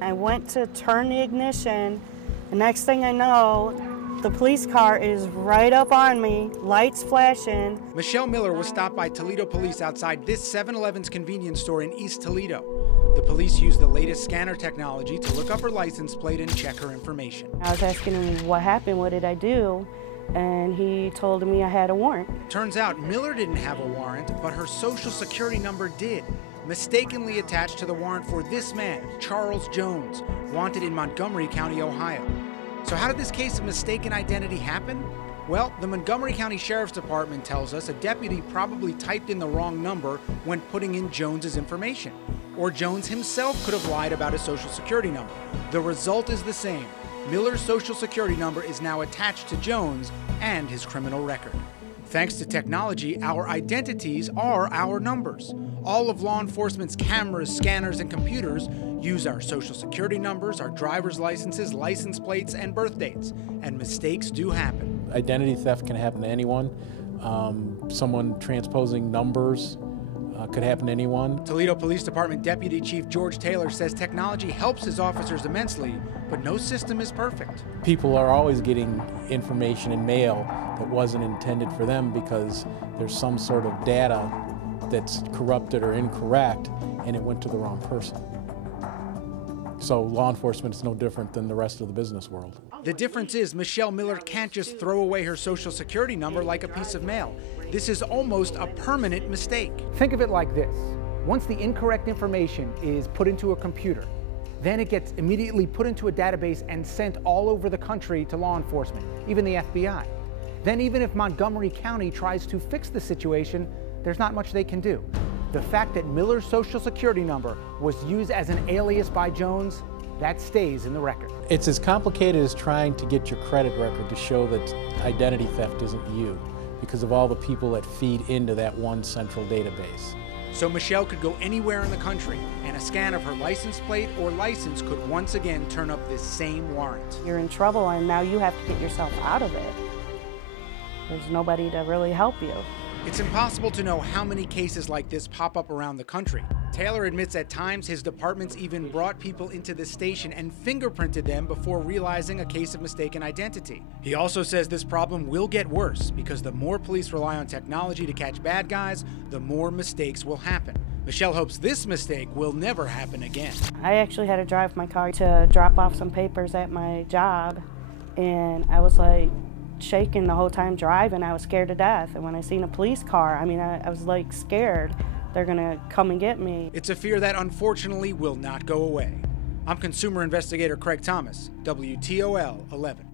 I went to turn the ignition. The next thing I know, the police car is right up on me, lights flashing. Michelle Miller was stopped by Toledo police outside this 7-Eleven's convenience store in East Toledo. The police used the latest scanner technology to look up her license plate and check her information. I was asking him what happened, what did I do? And he told me I had a warrant. Turns out Miller didn't have a warrant, but her social security number did, mistakenly attached to the warrant for this man, Charles Jones, wanted in Montgomery County, Ohio. So how did this case of mistaken identity happen? Well, the Montgomery County Sheriff's Department tells us a deputy probably typed in the wrong number when putting in Jones's information. Or Jones himself could have lied about his social security number. The result is the same. Miller's social security number is now attached to Jones and his criminal record. Thanks to technology, our identities are our numbers. All of law enforcement's cameras, scanners, and computers use our social security numbers, our driver's licenses, license plates, and birth dates. And mistakes do happen. Identity theft can happen to anyone. Someone transposing numbers could happen to anyone. Toledo Police Department Deputy Chief George Taylor says technology helps his officers immensely, but no system is perfect. People are always getting information in mail that wasn't intended for them because there's some sort of data that's corrupted or incorrect and it went to the wrong person. So law enforcement is no different than the rest of the business world. The difference is Michelle Miller can't just throw away her social security number like a piece of mail. This is almost a permanent mistake. Think of it like this. Once the incorrect information is put into a computer, then it gets immediately put into a database and sent all over the country to law enforcement, even the FBI. Then even if Montgomery County tries to fix the situation, there's not much they can do. The fact that Miller's social security number was used as an alias by Jones, that stays in the record. It's as complicated as trying to get your credit record to show that identity theft isn't you, because of all the people that feed into that one central database. So Michelle could go anywhere in the country, and a scan of her license plate or license could once again turn up this same warrant. You're in trouble and now you have to get yourself out of it. There's nobody to really help you. It's impossible to know how many cases like this pop up around the country. Taylor admits at times his departments even brought people into the station and fingerprinted them before realizing a case of mistaken identity. He also says this problem will get worse because the more police rely on technology to catch bad guys, the more mistakes will happen. Michelle hopes this mistake will never happen again. I actually had to drive my car to drop off some papers at my job, and I was like shaking the whole time driving. I was scared to death. And when I seen a police car, I mean, I was like scared they're gonna come and get me. It's a fear that unfortunately will not go away. I'm consumer investigator Craig Thomas, WTOL 11.